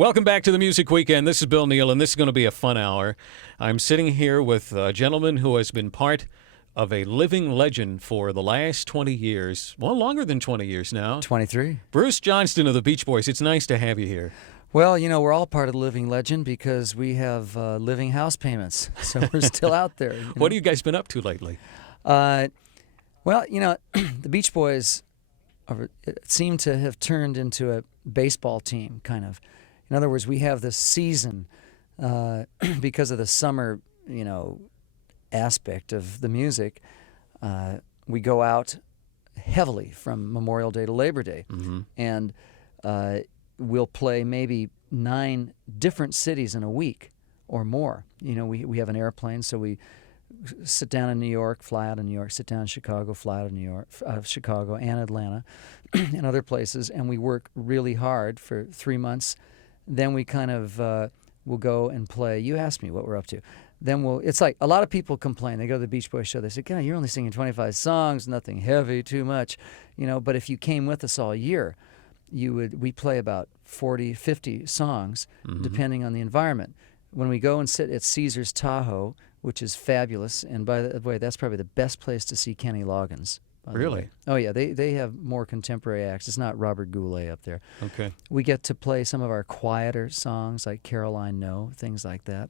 Welcome back to the Music Weekend. This is Bill Neal, and this is going to be a fun hour. I'm sitting here with a gentleman who has been part of a living legend for the last 20 years. Well, longer than 20 years now. 23. Bruce Johnston of the Beach Boys. It's nice to have you here. Well, we're all part of the living legend because we have living house payments, so we're still out there. What have you guys been up to lately? Well, the Beach Boys seem to have turned into a baseball team, kind of. In other words, we have this season because of the summer, aspect of the music. We go out heavily from Memorial Day to Labor Day, and we'll play maybe 9 different cities in a week or more. We have an airplane, so we sit down in New York, fly out of New York, sit down in Chicago, fly out of New York, out of Chicago and Atlanta and other places, and we work really hard for 3 months. Then we kind of will go and play. You asked me what we're up to. Then it's like a lot of people complain. They go to the Beach Boys show. They say, God, you're only singing 25 songs, nothing heavy, too much. But if you came with us all year, we play about 40, 50 songs, depending on the environment. When we go and sit at Caesar's Tahoe, which is fabulous, and by the way, that's probably the best place to see Kenny Loggins. Really? Oh, yeah. They have more contemporary acts. It's not Robert Goulet up there. Okay. We get to play some of our quieter songs like Caroline No, things like that.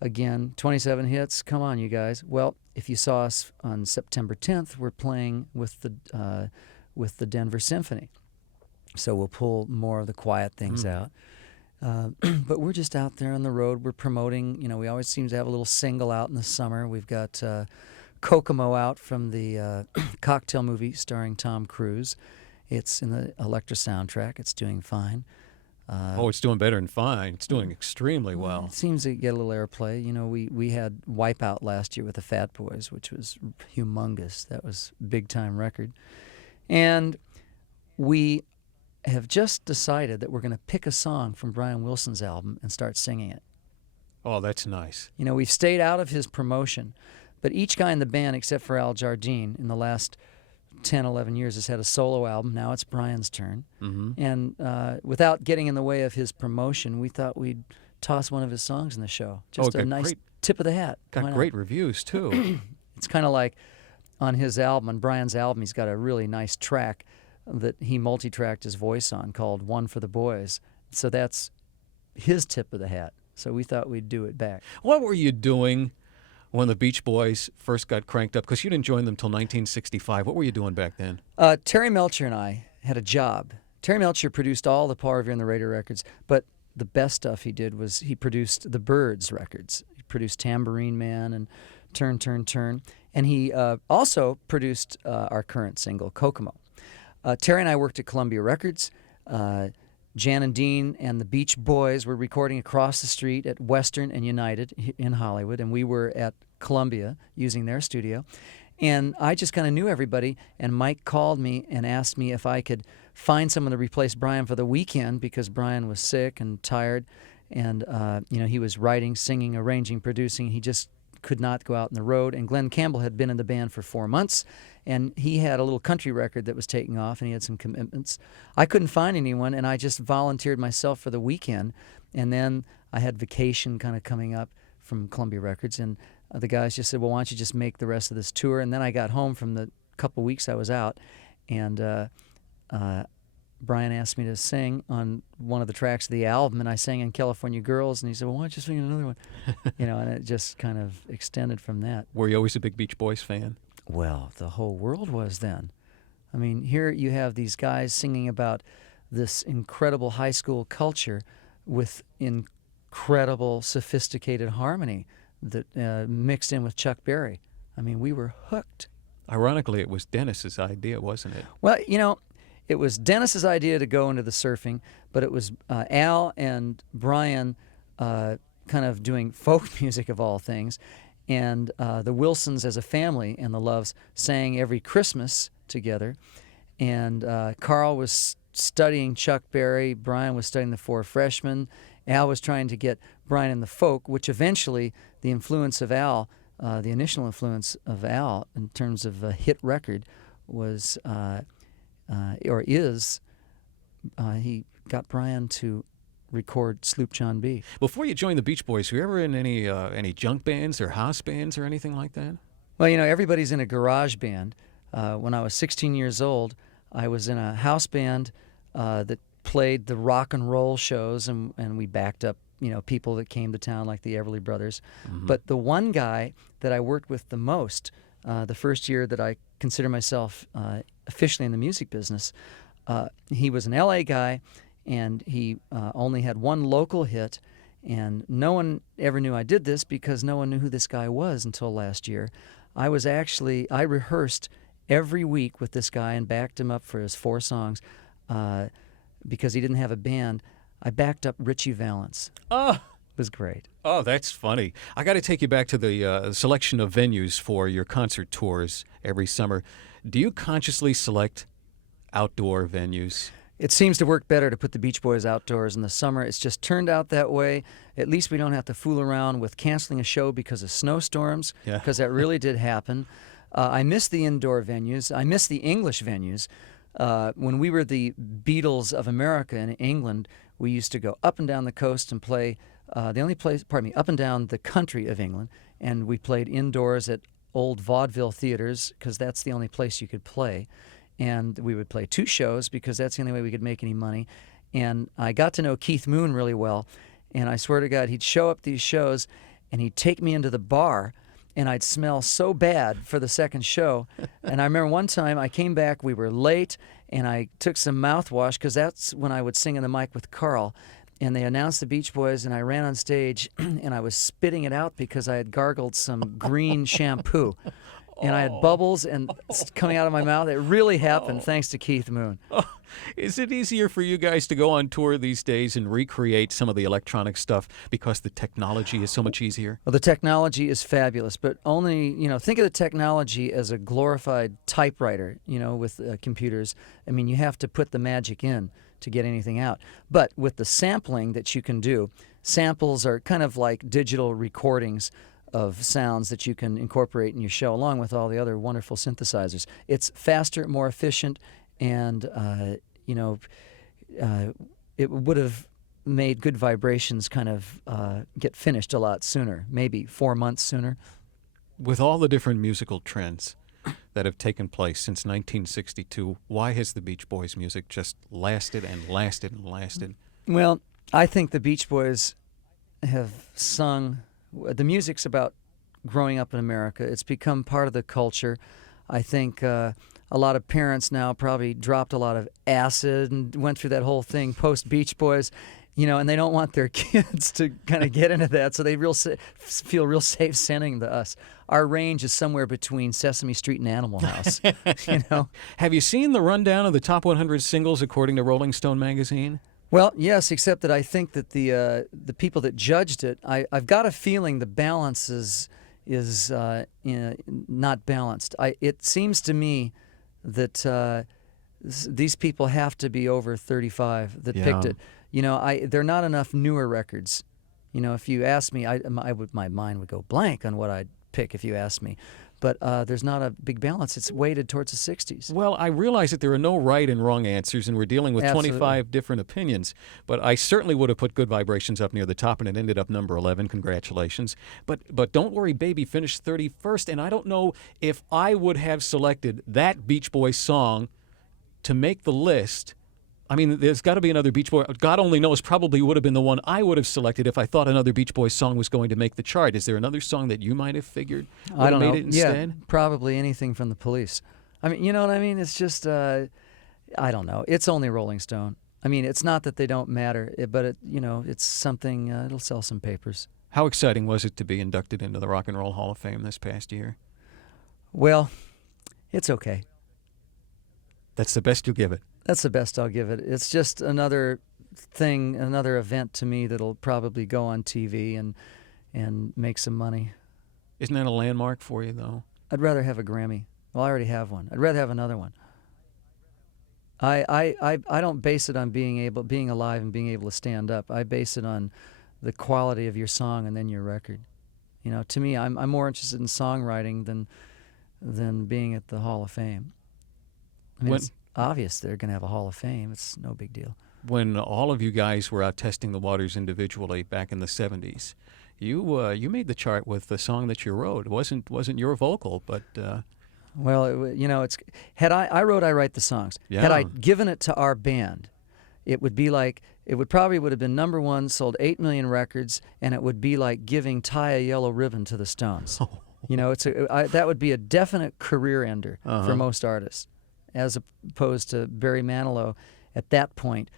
Again, 27 hits. Come on, you guys. Well, if you saw us on September 10th, we're playing with the Denver Symphony. So we'll pull more of the quiet things out. But we're just out there on the road. We're promoting. We always seem to have a little single out in the summer. We've got Kokomo out from the Cocktail movie starring Tom Cruise. It's in the Elektra soundtrack. It's doing fine. It's doing better than fine. It's doing extremely well. It seems to get a little airplay. We had Wipeout last year with the Fat Boys, which was humongous. That was a big-time record. And we have just decided that we're going to pick a song from Brian Wilson's album and start singing it. Oh, that's nice. We've stayed out of his promotion, but each guy in the band, except for Al Jardine, in the last 10, 11 years has had a solo album. Now it's Brian's turn. And without getting in the way of his promotion, we thought we'd toss one of his songs in the show. Just a nice tip of the hat. Got great reviews, too. It's kind of like on his album, on Brian's album, he's got a really nice track that he multi-tracked his voice on called One for the Boys. So that's his tip of the hat. So we thought we'd do it back. What were you doing when the Beach Boys first got cranked up? Because you didn't join them until 1965. What were you doing back then? Terry Melcher and I had a job. Terry Melcher produced all the Paul Revere and the Radio records, but the best stuff he did was he produced the Byrds records. He produced Tambourine Man and Turn, Turn, Turn. And he also produced our current single, Kokomo. Terry and I worked at Columbia Records. Jan and Dean and the Beach Boys were recording across the street at Western and United in Hollywood, and we were at Columbia using their studio. And I just kind of knew everybody, and Mike called me and asked me if I could find someone to replace Brian for the weekend because Brian was sick and tired, and he was writing, singing, arranging, producing. He just could not go out on the road, and Glenn Campbell had been in the band for 4 months, and he had a little country record that was taking off, and he had some commitments. I couldn't find anyone, and I just volunteered myself for the weekend, and then I had vacation kind of coming up from Columbia Records, and the guys just said, well, why don't you just make the rest of this tour? And then I got home from the couple weeks I was out, and Brian asked me to sing on one of the tracks of the album, and I sang in California Girls, and he said, well, why don't you sing another one? And it just kind of extended from that. Were you always a big Beach Boys fan? Well, the whole world was then. I mean, here you have these guys singing about this incredible high school culture with incredible, sophisticated harmony that mixed in with Chuck Berry. I mean, we were hooked. Ironically, it was Dennis's idea, wasn't it? Well, it was Dennis's idea to go into the surfing, but it was Al and Brian kind of doing folk music of all things, and the Wilsons as a family and the Loves sang every Christmas together, and Carl was studying Chuck Berry, Brian was studying the Four Freshmen, Al was trying to get Brian in the folk, which eventually the influence of Al, the initial influence of Al in terms of a hit record was... he got Brian to record Sloop John B. Before you joined the Beach Boys, were you ever in any junk bands or house bands or anything like that? Well, everybody's in a garage band. When I was 16 years old, I was in a house band that played the rock and roll shows, and we backed up, people that came to town like the Everly Brothers. Mm-hmm. But the one guy that I worked with the most, the first year that I consider myself officially in the music business, he was an LA guy, and he only had one local hit, and no one ever knew I did this because no one knew who this guy was until last year. I rehearsed every week with this guy and backed him up for his 4 songs because he didn't have a band. I backed up Richie Valens. Oh, it was great. Oh, that's funny. I got to take you back to the selection of venues for your concert tours every summer. Do you consciously select outdoor venues? It seems to work better to put the Beach Boys outdoors in the summer. It's just turned out that way. At least we don't have to fool around with canceling a show because of snowstorms, because that really did happen. I miss the indoor venues. I miss the English venues. When we were the Beatles of America in England, we used to go up and down the coast and play up and down the country of England, and we played indoors at old vaudeville theaters because that's the only place you could play. And we would play 2 shows because that's the only way we could make any money. And I got to know Keith Moon really well, and I swear to God, he'd show up these shows, and he'd take me into the bar, and I'd smell so bad for the second show. And I remember one time I came back, we were late, and I took some mouthwash because that's when I would sing in the mic with Carl. And they announced the Beach Boys, and I ran on stage, and I was spitting it out because I had gargled some green shampoo. And I had bubbles and coming out of my mouth. It really happened thanks to Keith Moon. Oh, is it easier for you guys to go on tour these days and recreate some of the electronic stuff because the technology is so much easier? Well, the technology is fabulous, but only, think of the technology as a glorified typewriter, with computers. I mean, you have to put the magic in to get anything out. But with the sampling that you can do, samples are kind of like digital recordings of sounds that you can incorporate in your show along with all the other wonderful synthesizers. It's faster, more efficient, and it would have made Good Vibrations kind of get finished a lot sooner, maybe 4 months sooner. With all the different musical trends that have taken place since 1962, why has the Beach Boys music just lasted and lasted and lasted? Well, I think the Beach Boys have sung. The music's about growing up in America. It's become part of the culture. I think a lot of parents now probably dropped a lot of acid and went through that whole thing post-Beach Boys, and they don't want their kids to kind of get into that, so they feel real safe sending to us. Our range is somewhere between Sesame Street and Animal House. Have you seen the rundown of the top 100 singles according to Rolling Stone magazine? Well, yes, except that I think that the people that judged it, I've got a feeling the balance is not balanced. It seems to me that these people have to be over 35 that picked it. There are not enough newer records. If you ask me, my mind would go blank on what I'd pick if you asked me. But there's not a big balance. It's weighted towards the 60s. Well, I realize that there are no right and wrong answers, and we're dealing with Absolutely. 25 different opinions. But I certainly would have put Good Vibrations up near the top, and it ended up number 11. Congratulations. But Don't Worry, Baby finished 31st, and I don't know if I would have selected that Beach Boys song to make the list. I mean, there's got to be another Beach Boy. God only knows probably would have been the one I would have selected if I thought another Beach Boys song was going to make the chart. Is there another song that you might have figured would have made it instead? Yeah, probably anything from the Police. I mean, you know what I mean? It's just, I don't know. It's only Rolling Stone. I mean, it's not that they don't matter, but it's something, it'll sell some papers. How exciting was it to be inducted into the Rock and Roll Hall of Fame this past year? Well, it's okay. That's the best you'll give it. That's the best I'll give it. It's just another thing, another event to me that'll probably go on TV and make some money. Isn't that a landmark for you, though? I'd rather have a Grammy. Well, I already have one. I'd rather have another one. I don't base it on being alive and being able to stand up. I base it on the quality of your song and then your record. To me, I'm more interested in songwriting than being at the Hall of Fame. I mean, it's obvious they're going to have a Hall of Fame. It's no big deal. when all of you guys were out testing the waters individually back in the 70s, you made the chart with the song that you wrote. It wasn't your vocal, but Well, it's had I wrote, I write the songs. Yeah. Had I given it to our band, it would be like probably would have been number one, sold 8 million records, and it would be like giving Tie a Yellow Ribbon to the Stones. That would be a definite career ender for most artists, as opposed to Barry Manilow. At that point,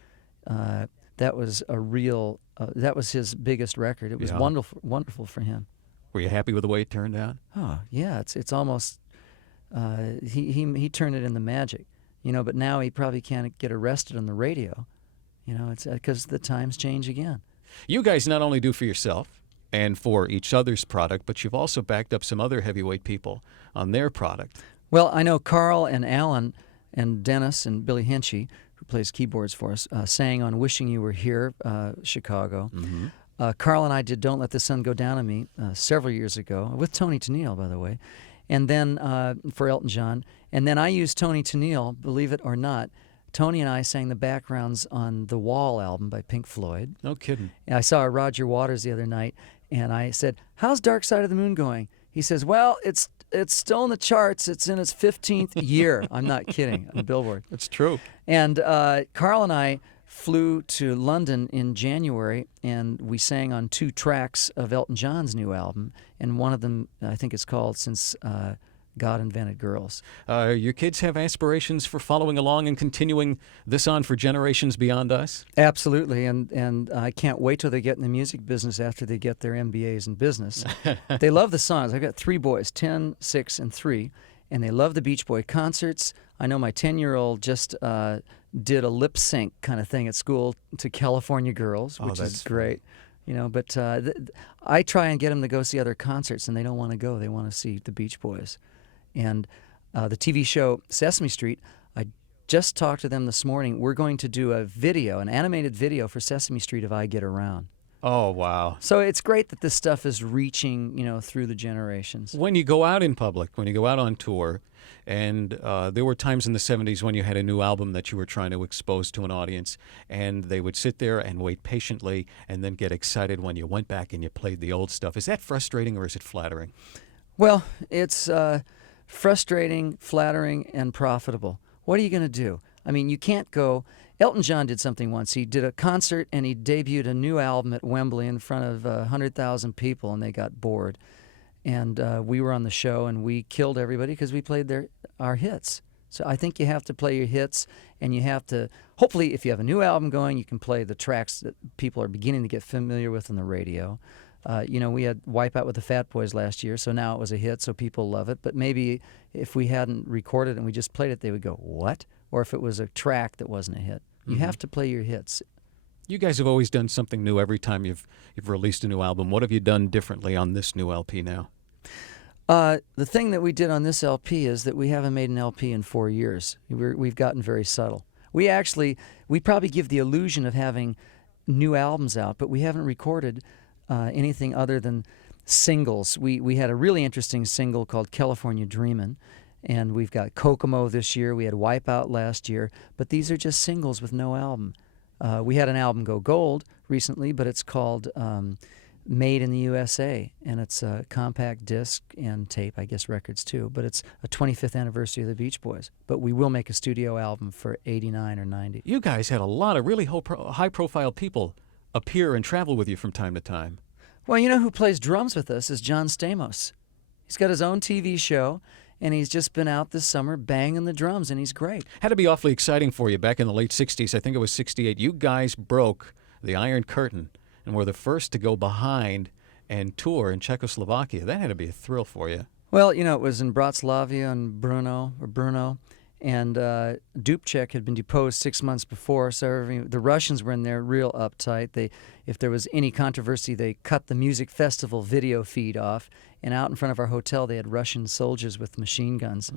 that was a real that was his biggest record. It was Yeah. wonderful for him. were you happy with the way it turned out? Oh yeah, it's almost he turned it into magic, But now he probably can't get arrested on the radio, It's because the times change again. You guys not only do for yourself and for each other's product, but you've also backed up some other heavyweight people on their product. Well, I know Carl and Alan and Dennis and Billy Hinchy, who plays keyboards for us, sang on "Wishing You Were Here," Chicago. Carl and I did "Don't Let the Sun Go Down on Me" several years ago, with Tony Neal, by the way, and then for Elton John. And then I used Tony Neal, believe it or not. Tony and I sang the backgrounds on the Wall album by Pink Floyd. No kidding. And I saw Roger Waters the other night, and I said, "How's Dark Side of the Moon going?" He says, "Well, it's still in the charts. It's in its 15th year." I'm not kidding, on Billboard. That's true. And Carl and I flew to London in January, and we sang on 2 tracks of Elton John's new album, and one of them, I think it's called "Since God Invented Girls." Your kids have aspirations for following along and continuing this on for generations beyond us? Absolutely, and I can't wait till they get in the music business after they get their MBAs in business. They love the songs. I've got 3 boys, 10, 6, and 3, and they love the Beach Boy concerts. I know my 10-year-old just did a lip sync kind of thing at school to California Girls, which is great. But I try and get them to go see other concerts, and they don't want to go. They want to see the Beach Boys. And the TV show Sesame Street, I just talked to them this morning. We're going to do a video, an animated video for Sesame Street if I Get Around. Oh, wow. So it's great that this stuff is reaching, through the generations. When you go out in public, when you go out on tour, and there were times in the 70s when you had a new album that you were trying to expose to an audience, and they would sit there and wait patiently and then get excited when you went back and you played the old stuff. Is that frustrating or is it flattering? Well, it's frustrating, flattering, and profitable. What are you going to do? I mean, you can't go. Elton John did something once. He did a concert and he debuted a new album at Wembley in front of 100,000 people, and they got bored. And we were on the show, and we killed everybody because we played our hits. So I think you have to play your hits, and you have to, hopefully, if you have a new album going, you can play the tracks that people are beginning to get familiar with on the radio. We had Wipeout with the Fat Boys last year, so now it was a hit, so people love it. But maybe if we hadn't recorded it and we just played it, they would go, "What?" Or if it was a track that wasn't a hit. You have to play your hits. You guys have always done something new every time you've released a new album. What have you done differently on this new LP now? The thing that we did on this LP is that we haven't made an LP in 4 years. We've gotten very subtle. We probably give the illusion of having new albums out, but we haven't recorded anything other than singles. We had a really interesting single called "California Dreamin'," and we've got "Kokomo" this year. We had "Wipeout" last year, but these are just singles with no album. We had an album go gold recently, but it's called "Made in the USA," and it's a compact disc and tape, I guess records too, but it's a 25th anniversary of the Beach Boys. But we will make a studio album for 89 or 90. You guys had a lot of really high-profile people appear and travel with you from time to time. Well, who plays drums with us is John Stamos. He's got his own TV show, and he's just been out this summer banging the drums, and he's great. Had to be awfully exciting for you back in the late 60s. I think it was 68. You guys broke the Iron Curtain and were the first to go behind and tour in Czechoslovakia. That had to be a thrill for you. Well, it was in Bratislava and Brno, and Dubček had been deposed 6 months before, so the Russians were in there real uptight. If there was any controversy, they cut the music festival video feed off, and out in front of our hotel they had Russian soldiers with machine guns.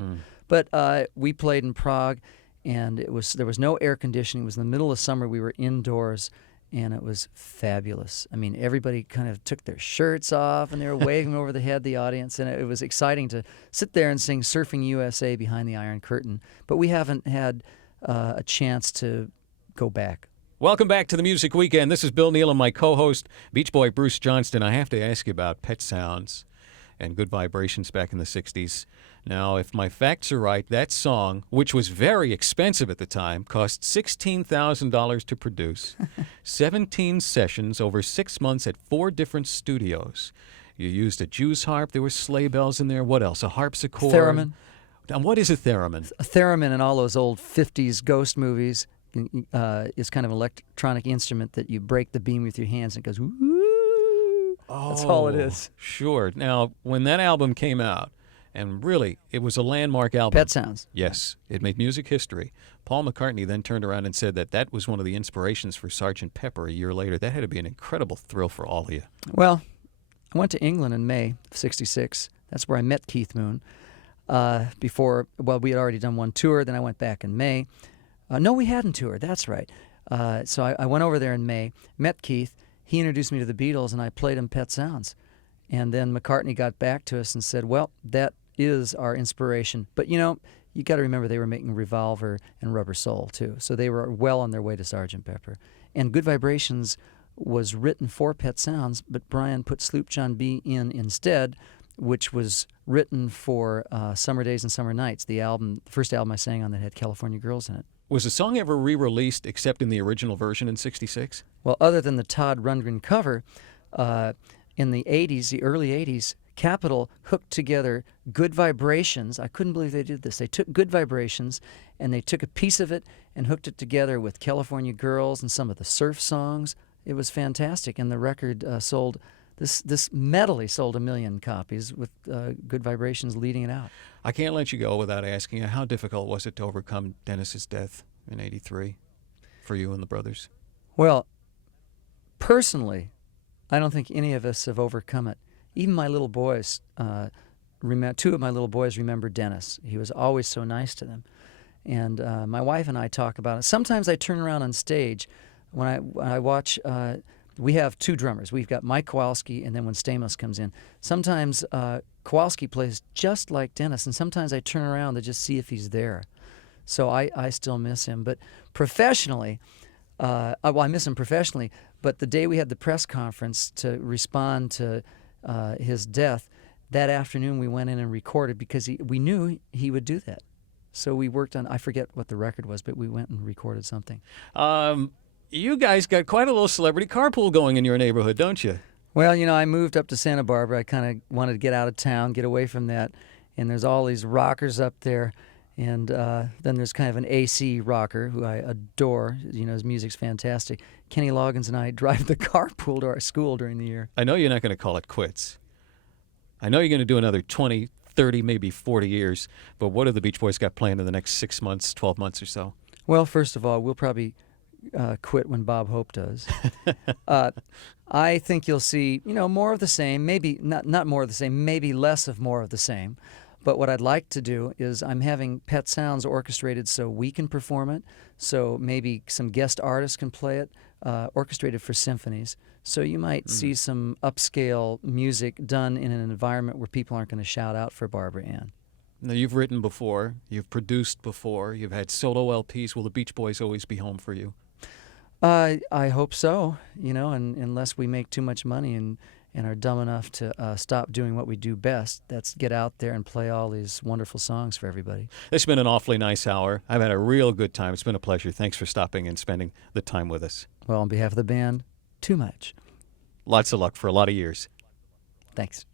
But we played in Prague, and there was no air conditioning. It was in the middle of summer. We were indoors, and it was fabulous. I mean, everybody kind of took their shirts off, and they were waving over the head of the audience, and it was exciting to sit there and sing "Surfing USA" behind the Iron Curtain. But we haven't had a chance to go back. Welcome back to the Music Weekend. This is Bill Neal and my co-host, Beach Boy Bruce Johnston. I have to ask you about Pet Sounds and Good Vibrations back in the 60s. Now, if my facts are right, that song, which was very expensive at the time, cost $16,000 to produce, 17 sessions over 6 months at 4 different studios. You used a Jew's harp. There were sleigh bells in there. What else? A harpsichord. Theremin. And what is a theremin? A theremin in all those old 50s ghost movies is kind of an electronic instrument that you break the beam with your hands and it goes, woo. That's all it is. Sure. Now, when that album came out, and really, it was a landmark album. Pet Sounds. Yes, it made music history. Paul McCartney then turned around and said that that was one of the inspirations for Sgt. Pepper a year later. That had to be an incredible thrill for all of you. Well, I went to England in May of '66. That's where I met Keith Moon. We had already done one tour. Then I went back in May. No, we hadn't toured. That's right. So I went over there in May, met Keith. He introduced me to the Beatles, and I played him Pet Sounds. And then McCartney got back to us and said, well, that is our inspiration. But, you got to remember they were making Revolver and Rubber Soul, too. So they were well on their way to Sgt. Pepper. And Good Vibrations was written for Pet Sounds, but Brian put Sloop John B. in instead, which was written for Summer Days and Summer Nights, the first album I sang on that had California Girls in it. Was the song ever re-released except in the original version in '66? Well, other than the Todd Rundgren cover, in the 80s, the early 80s, Capitol hooked together Good Vibrations. I couldn't believe they did this. They took Good Vibrations and they took a piece of it and hooked it together with California Girls and some of the surf songs. It was fantastic, and the record sold. This medley sold 1 million copies with Good Vibrations leading it out. I can't let you go without asking you, how difficult was it to overcome Dennis's death in '83 for you and the brothers? Well, personally, I don't think any of us have overcome it. Even my little boys, 2 of my little boys remember Dennis. He was always so nice to them. And my wife and I talk about it. Sometimes I turn around on stage when I watch. We have 2 drummers. We've got Mike Kowalski, and then when Stamos comes in, sometimes Kowalski plays just like Dennis, and sometimes I turn around to just see if he's there. So I still miss him. But professionally, I miss him professionally, but the day we had the press conference to respond to his death, that afternoon we went in and recorded because we knew he would do that. So we worked on, I forget what the record was, but we went and recorded something. You guys got quite a little celebrity carpool going in your neighborhood, don't you? Well, I moved up to Santa Barbara. I kind of wanted to get out of town, get away from that. And there's all these rockers up there. And then there's kind of an AC rocker who I adore. His music's fantastic. Kenny Loggins and I drive the carpool to our school during the year. I know you're not going to call it quits. I know you're going to do another 20, 30, maybe 40 years. But what have the Beach Boys got planned in the next 6 months, 12 months or so? Well, first of all, we'll probably quit when Bob Hope does. I think you'll see, more of the same. Maybe not more of the same. Maybe less of more of the same. But what I'd like to do is I'm having Pet Sounds orchestrated so we can perform it, so maybe some guest artists can play it, orchestrated for symphonies. So you might see some upscale music done in an environment where people aren't going to shout out for Barbara Ann. Now, you've written before, you've produced before, you've had solo LPs. Will the Beach Boys always be home for you? I hope so, and unless we make too much money and are dumb enough to stop doing what we do best. That's get out there and play all these wonderful songs for everybody. It's been an awfully nice hour. I've had a real good time. It's been a pleasure. Thanks for stopping and spending the time with us. Well, on behalf of the band, too much. Lots of luck for a lot of years. Thanks.